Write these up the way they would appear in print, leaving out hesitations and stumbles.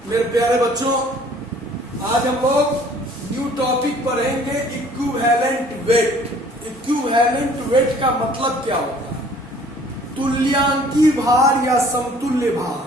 मेरे प्यारे बच्चों, आज हम लोग न्यू टॉपिक पढ़ेंगे इक्विवेलेंट वेट। इक्विवेलेंट वेट का मतलब क्या होता है? तुल्यांकी भार या समतुल्य भार।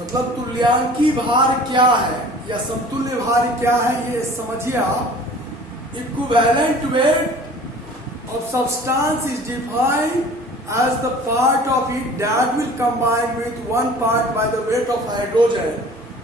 मतलब तुल्यांकी भार क्या है या समतुल्य भार क्या है, ये समझिए आप। Equivalent weight of substance is defined as the part of it that will combine with one part by the weight of hydrogen,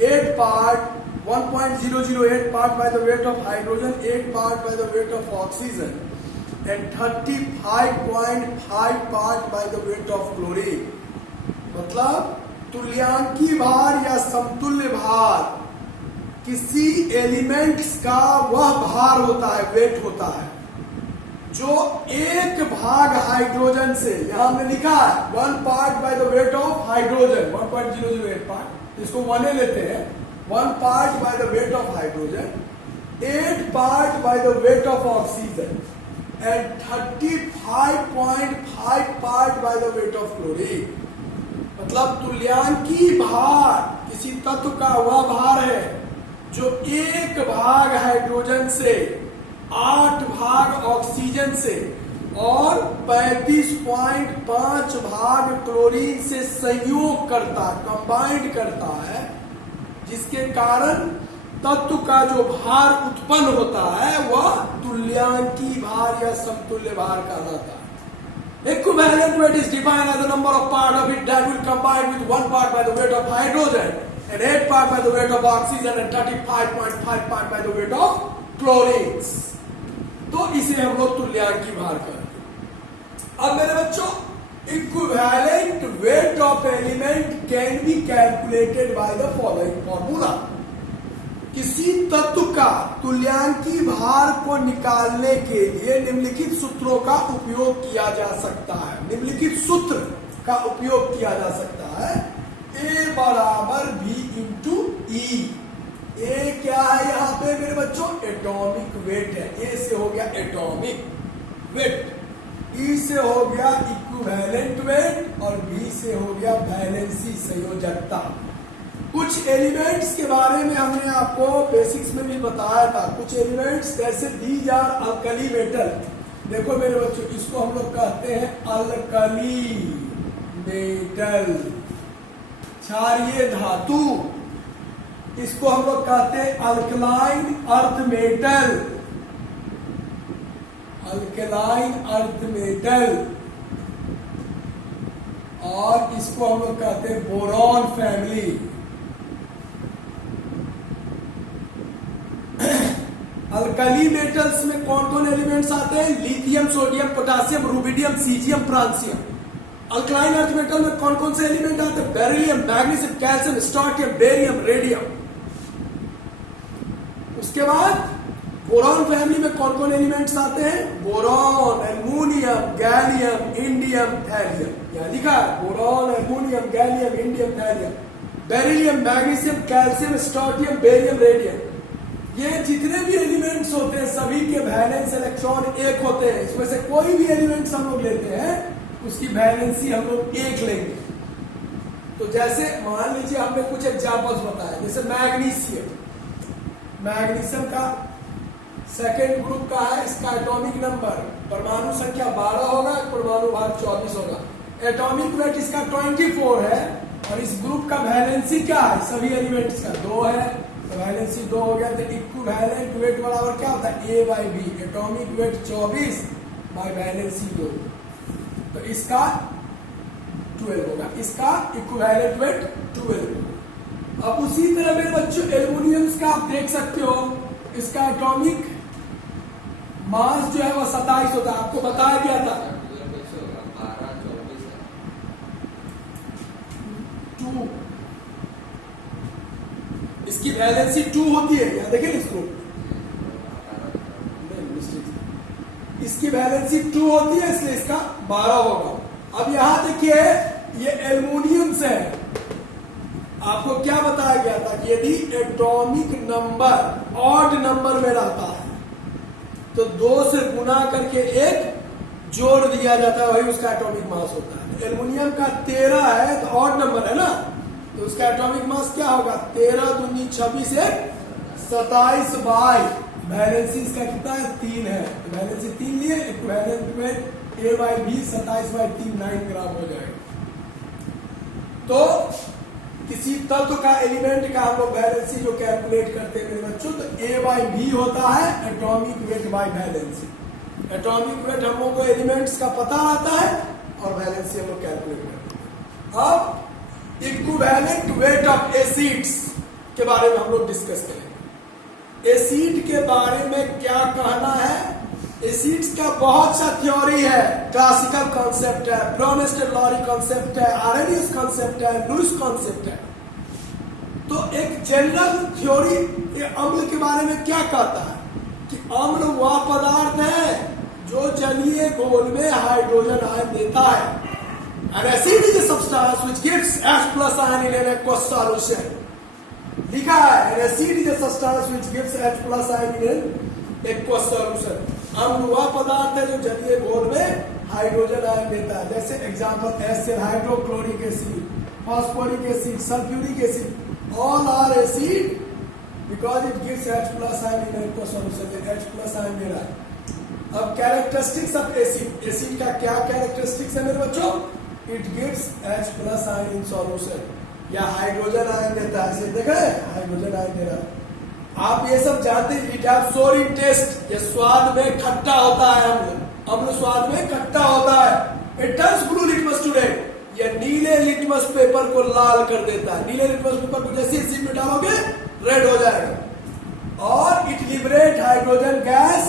8 part, 1.008 part by the weight of hydrogen, 8 part by the weight of oxygen, and 35.5 part by the weight of chlorine. मतलब तुल्यांकी भार या समतुल्य भार किसी elements का वह भार होता है, वेट होता है, जो एक भाग हाइड्रोजन से, यहां हमने लिखा है 1 part by the weight of hydrogen, 1.008 part, इसको 1 लेते हैं, 1 part by the weight of hydrogen, 8 part by the weight of oxygen and 35.5 part by the weight of chlorine. मतलब तुल्यांकी भार किसी तत्व का वह भार है जो एक भाग हाइड्रोजन से, 8 भाग ऑक्सीजन से और 35.5 भाग क्लोरीन से संयोग करता, कंबाइंड करता है, जिसके कारण तत्व का जो भार उत्पन्न होता है वह तुल्यांकी भार या समतुल्य भार कहलाता है। Equivalent weight is defined as the number of parts of it that will combine with 1 part by the weight of hydrogen and 8 part by the weight of oxygen and 35.5 part by the weight of chlorines। तो इसे हम लोग तुल्यांकी भार कहते हैं। अब मेरे बच्चों, equivalent weight of element can be calculated by the following formula. किसी तत्व का तुल्यांकी भार को निकालने के लिए निम्नलिखित सूत्रों का उपयोग किया जा सकता है। निम्नलिखित सूत्र का उपयोग किया जा सकता है। A बराबर V इंटू E। ए क्या है यहाँ पे मेरे बच्चों? एटॉमिक वेट है। ए से हो गया एटॉमिक वेट, ई से हो गया इक्विवेलेंट वेट और बी से हो गया वैलेंसी, संयोजकता। कुछ एलिमेंट्स के बारे में हमने आपको बेसिक्स में भी बताया था। कुछ एलिमेंट्स जैसे दीज आर अल्कली मेटल। देखो मेरे बच्चों, इसको हम लोग कहते हैं अल्कली मेटल, क्षारीय धातु। इसको हम लोग कहते हैं alkaline earth metal, alkaline earth metal. और इसको हम लोग कहते हैं बोरॉन फैमिली। अल्कली मेटल्स में कौन कौन एलिमेंट्स आते हैं? Lithium, sodium, potassium, rubidium, caesium, francium. Alkaline earth metal में कौन कौन से एलिमेंट आते हैं? Beryllium, magnesium, calcium, strontium, barium, radium. उसके बाद बोरॉन फैमिली में कौन कौन एलिमेंट्स आते हैं? Boron, aluminium, gallium, indium, thallium. यहां लिखा है boron, aluminium, gallium, indium, thallium. Beryllium, magnesium, calcium, strontium, barium, radium. ये जितने भी एलिमेंट्स होते हैं सभी के वैलेंस इलेक्ट्रॉन 1 होते हैं। इसमें से कोई भी एलिमेंट्स हम लोग लेते हैं उसकी वैलेंसी हम लोग 1 लेंगे। तो जैसे मान लीजिए हमने कुछ एग्जांपल्स बताए, जैसे मैग्नीशियम। मैग्नीशियम का सेकेंड ग्रुप का है, इसका एटॉमिक नंबर, परमाणु संख्या 12 होगा, परमाणु भार 24 होगा। एटॉमिक वेट इसका 24 है और इस ग्रुप का वैलेंसी क्या है? सभी एलिमेंट्स का 2 है, तो वैलेंसी 2 हो गया। तो इक्विवेलेंट वेट बराबर क्या होता है? A by B. Atomic weight 24 by valency 2, तो इसका 12 होगा। इसका इक्विवेलेंट वेट 12। अब उसी तरह मेरे बच्चों एल्युमिनियम का आप देख सकते हो, इसका एटॉमिक मास जो है वह 27 होता है। आपको बताया गया था 2, इसकी वैलेंसी 2 होती है। यहां देखिए इसको, इसकी वैलेंसी 2 होती है, इसलिए इसका 12 होगा। अब यहां देखिए ये एल्युमिनियम से है। आपको क्या बताया गया था कि यदि एटॉमिक नंबर ऑड नंबर में रहता है तो 2 से गुना करके 1 जोड़ दिया जाता है, वही उसका एटॉमिक मास होता है। एल्युमिनियम का 13 है तो ऑड नंबर है ना, तो उसका एटॉमिक मास क्या होगा? 13 दूनी 26 1 27 बाई वैलेंसी इसका कितना है? 3 है। तो वैलेंसी 3 लिए, इक्विवेलेंट में A/B 27/3 9 ग्राम हो जाएगा। तो किसी तत्व का एलिमेंट का हम लोग वैलेंसी जो कैलकुलेट करते हैं मेरे बच्चों, तो A/B होता है atomic weight by valency. Atomic weight हम लोग को एलिमेंट्स का पता आता है और वैलेंसी हम लोग कैलकुलेट करते हैं। अब इक्विवेलेंट वेट ऑफ एसिड्स के बारे में हम लोग डिस्कस करेंगे। एसिड के बारे में क्या कहना है? एसिड्स का बहुत सा थ्योरी है। क्लासिकल कॉन्सेप्ट है, ब्रोनस्टेड-लॉरी कॉन्सेप्ट है, आर्हेनियस कॉन्सेप्ट है, लुईस कॉन्सेप्ट है। तो एक जनरल थ्योरी अम्ल के बारे में क्या कहता है कि अम्ल वह पदार्थ है जो जलीय घोल में हाइड्रोजन आयन देता है। An acid is a substance which gives H+ ion in an aqueous solution. लिखा है an acid is a substance which gives H+ ion in an aqueous solution. अम्ल वह पदार्थ है जो जलीय घोल में हाइड्रोजन आयन देता है। जैसे example HCl, hydrochloric acid, phosphoric acid, sulphuric acid, all are acid because it gives H+ ion in an aqueous solution. H+ ion दे रहा है। अब कैरेक्टरिस्टिक्स ऑफ एसिड, एसिड का क्या कैरेक्टरिस्टिक्स है मेरे बच्चों? It gives H+ ion in solution, या हाइड्रोजन आयन देता है। इसे देख रहे हैं, हाइड्रोजन आयन दे रहा है। आप ये सब जानते हैं। इट हैव सोर इन टेस्ट, ये स्वाद में खट्टा होता है। अम्ल स्वाद में खट्टा होता है। It turns blue litmus to red, ये नीले लिटमस पेपर को लाल कर देता है। नीले लिटमस पेपर को जैसे एसिड में डालोगे रेड हो जाएगा। और it liberate hydrogen gas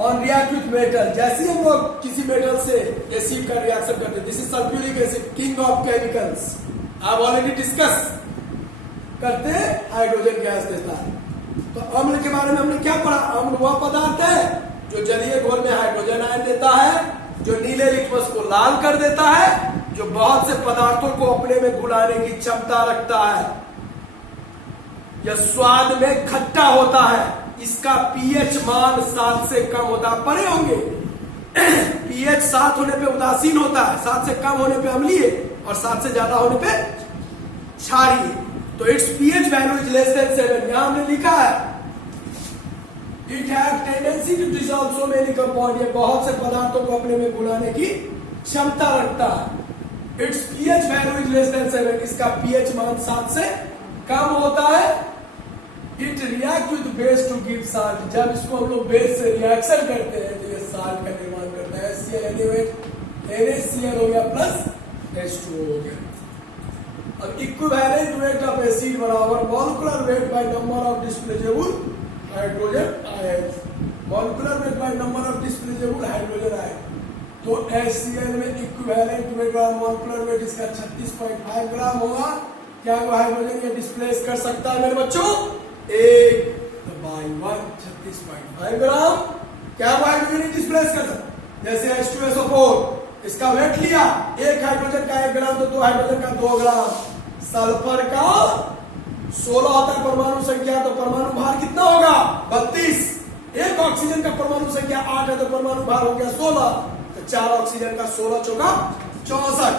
on react with metal. जैसे हम लोग किसी मेटल से एसिड का रिएक्शन करते हैं, this is sulphuric acid, king of chemicals, आप ऑलरेडी डिस्कस करते हाइड्रोजन गैस देता है। तो अम्ल के बारे में हमने क्या पढ़ा? अम्ल वह पदार्थ है जो जलीय घोल में हाइड्रोजन आयन देता है, जो नीले लिटमस को लाल कर देता है, जो बहुत से पदार्थों को अपने में घुलाने की क्षमता रखता है, यह स्वाद में खट्टा होता है, इसका पीएच मान 7 से कम होता है। पढ़े होंगे पीएच 7 होने पे उदासीन होता है, 7 से कम होने पे अम्लीय और 7 से ज्यादा होने पे क्षारीय। तो its pH value is less than 7। यहां हमने लिखा है it have tendency to dissolve so many compound, ये बहुत से पदार्थों को अपने में घुलाने की क्षमता रखता है। Its pH value is less than 7, इसका पीएच मान 7 से कम होता है। It react with base to give salt, जब इसको हम लोग बेस से रिएक्शन करते हैं तो ये साल्ट का निर्माण करता है। NaCl हो गया प्लस H2O हो गया। अब इक्विवेलेंट वेट ऑफ एसिड बराबर molecular weight by number of displaceable hydrogen ion. Molecular weight by number of displaceable hydrogen ion. तो HCl में equivalent weight by molecular weight इसका 36.5 ग्राम होगा। क्या वो हाइड्रोजन ये डिस्प्लेस कर सकता है मेरे बच्चों? एक तो बाई 1 36.5 ग्राम। क्या वो हाइड्रोजन डिस्प्लेस कर सकता? जैसे H2SO4, इसका वेट लिया, एक हाइड्रोजन का 1 ग्राम तो 2 हाइड्रोजन का 2 ग्राम। सल्फर का 16 होता है परमाणु संख्या, तो परमाणु भार कितना होगा? 32। एक ऑक्सीजन का परमाणु संख्या 8 है तो परमाणु भार हो गया 16। तो 4 ऑक्सीजन का 16 चौका 64।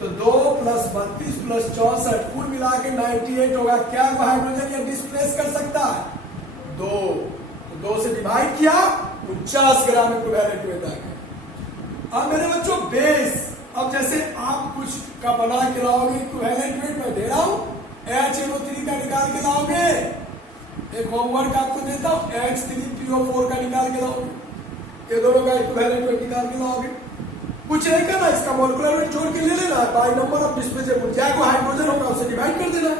तो 2 + 32 + 64 कुल मिला के 98 होगा। क्या वो हाइड्रोजन ये डिस्प्लेस कर सकता है? 2। तो 2 से डिवाइड किया 49 ग्राम इक्विवेलेंट वेट आ गया। अब मेरे बच्चों बेस, अब जैसे आप कुछ का बना के लाओगे, इक्विवेलेंट वेट में दे रहा हूं, HNO3 का निकाल के लाओगे। एक होमवर्क आपको देता हूं, H3PO4 का निकाल के लाओगे। ये दोनों का इक्विवेलेंट वेट निकाल के लाओगे। कुछ नहीं करना, इसका मॉलिक्यूलर वेट जोड़ के ले लेना, बाय नंबर ऑफ डिस्प्लेजेबल, क्या को हाइड्रोजन होगा उसे डिवाइड कर देना।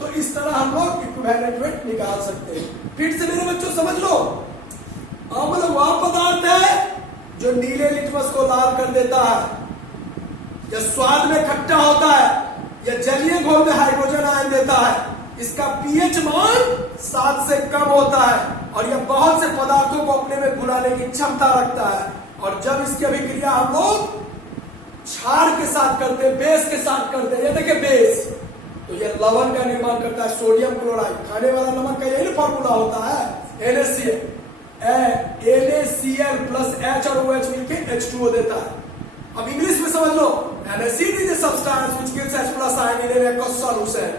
तो इस तरह हम लोग इक्विवेलेंट वेट निकाल सकते हैं। फिर से मेरे बच्चों समझ लो, अम्ल वह पदार्थ है जो नीले लिटमस को लाल कर देता है, यह स्वाद में खट्टा होता है, यह जलीय घोल में हाइड्रोजन आयन देता है, इसका पीएच मान 7 से कम होता है और यह बहुत से पदार्थों को अपने में घुलाने की क्षमता रखता है। और जब इसकी अभिक्रिया हम लोग क्षार के साथ करते हैं, बेस के साथ करते हैं, ये देखिए बेस, तो यह लवण का निर्माण करता है, सोडियम क्लोराइड। खाने वाला नमक का यही फॉर्मूला होता है NaCl प्लस H और OH मिलकर H2O देता है। अब इंग्लिश में समझ लो, an acid is a substance which gives H plus ion in an aqueous solution.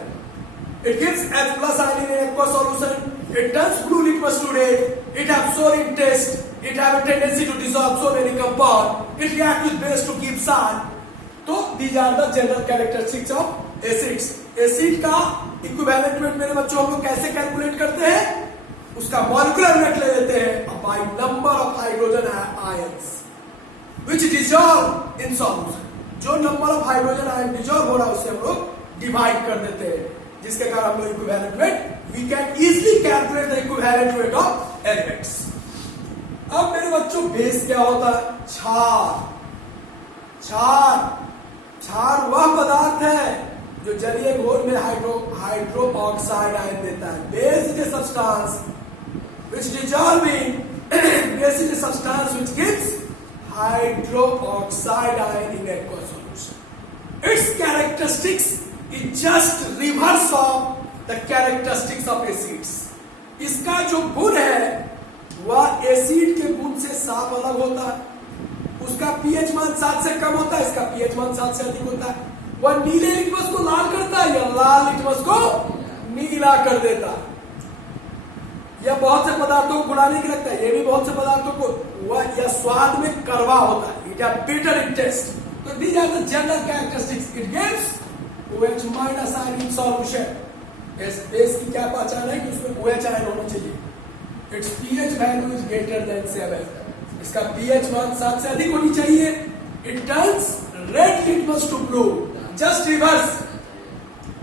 It gives H plus ion in an aqueous solution. It turns blue litmus to red. It absorbs in taste. It have a tendency to dissolve so many compound. It reacts with base to give salt. तो these are the general characteristics of acids. Acid का equivalent weight मेरे बच्चों हम लोग कैसे calculate करते हैं? उसका मॉलिक्यूलर वेट ले लेते हैं by number of hydrogen ions which dissolve in solution. जो number of hydrogen ion dissolve हो रहा है उससे हम लोग डिवाइड कर देते हैं, जिसके कारण हम लोग equivalent weight we can easily calculate the equivalent weight of elements. अब मेरे बच्चों बेस क्या होता है? क्षार. क्षार वह पदार्थ है जो जलीय घोल में हाइड्रो ऑक्साइड आयन देता है. Base is a substance which dissolve in base is a substance which gives hydroxide ion in aqueous solution. Its characteristics is just reverse of the characteristics of acids. इसका जो गुण है वह acid के गुण से साफ अलग होता है. उसका पीएच मान 7 से कम होता है, इसका पीएच मान 7 से अधिक होता है. वह नीले लिटमस को लाल करता है या लाल लिटमस को नीला कर देता है. यह बहुत से पदार्थों को गुणाने की रखता है, यह भी बहुत से पदार्थों को वह या स्वाद में कड़वा होता है. It are bitter in taste. तो these are the general characteristics. It gives OH minus ion in solution. इस बेस की क्या पहचान है कि उसमें OH आयन होना चाहिए. Its pH value is greater than 7. इसका पीएच मान 7 से अधिक होनी चाहिए. It turns red litmus to blue. Just reverse.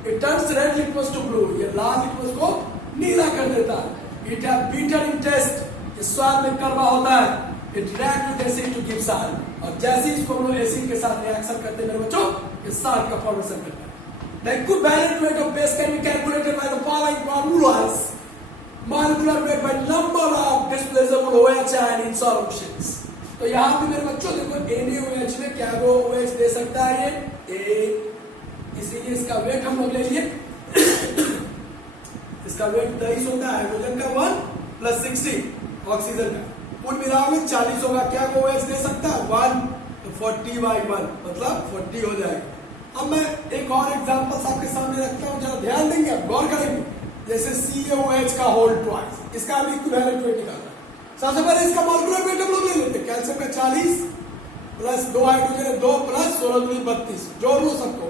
It turns red litmus to blue. ये लाल लिटमस को नीला कर देता है. It have bitter in taste. इस स्वाद में कड़वा होता है. It react with acid to give salt. और जैसे ही इसको हम लोग एसिड के साथ रिएक्शन करते हैं मेरे बच्चों, ये साल्ट का फॉर्मेशन करता है. The equivalent weight of base can be calculated by the following formulas. Molecular weight by number of displaceable OH ion in solutions. तो यहाँ पे मेरे बच्चों देखो NaOH में क्या वो OH दे सकता है ये A. इसीलिए इसका वेट हम लोग ले लिए. इसका वेट 23 होता है. हाइड्रोजन का 1 प्लस 60 ऑक्सीजन का. कुल मिलाओ में 40 होगा. क्या वो OH दे सकता है? 1 तो 40/1 मतलब 40 हो जाएगा. अब मैं एक और एग्जांपल आपके सामने रखता हूं, जरा ध्यान देंगे, आप गौर करेंगे. जैसे CaOH का होल ट्वाइस, इसका हम इक्विवेलेंट वेट निकालना है. सबसे पहले इसका मॉलिक्यूलर वेट हम लोग ले लेते हैं. कैल्शियम का 40 प्लस 2 हाइड्रोजन है 2 प्लस 16 दूनी 32. जोड़ लो सबको.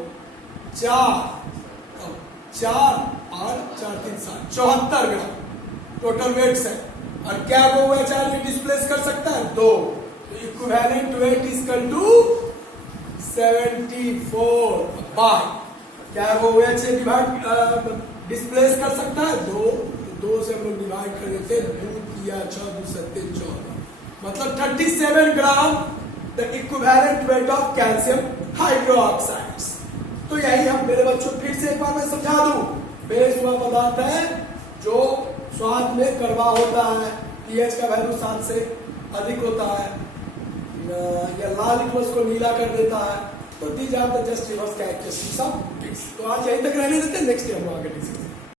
4 और 4 3 7 74 ग्राम टोटल वेट है. और क्या वो OH आयन डिस्प्लेस कर सकता है? 2. तो equivalent weight is equal to 74 by क्या वो OH से डिवाइड डिस्प्लेस कर सकता है? 2. तो 2 से हम लोग डिवाइड कर देते हैं. 2 या 6 2 7 14 मतलब 37 gram the equivalent weight of calcium hydroxides. तो यही हम मेरे बच्चों फिर से एक बार मैं समझा दूं. बेस वह पदार्थ है जो स्वाद में कड़वा होता है, पीएच का वैल्यू 7 से अधिक होता है, या लाल लिटमस को नीला कर देता है. तो these are the just reverse characteristics of base. तो आज यहीं तक रहने देते हैं. नेक्स्ट डे हम आगे डिस्कस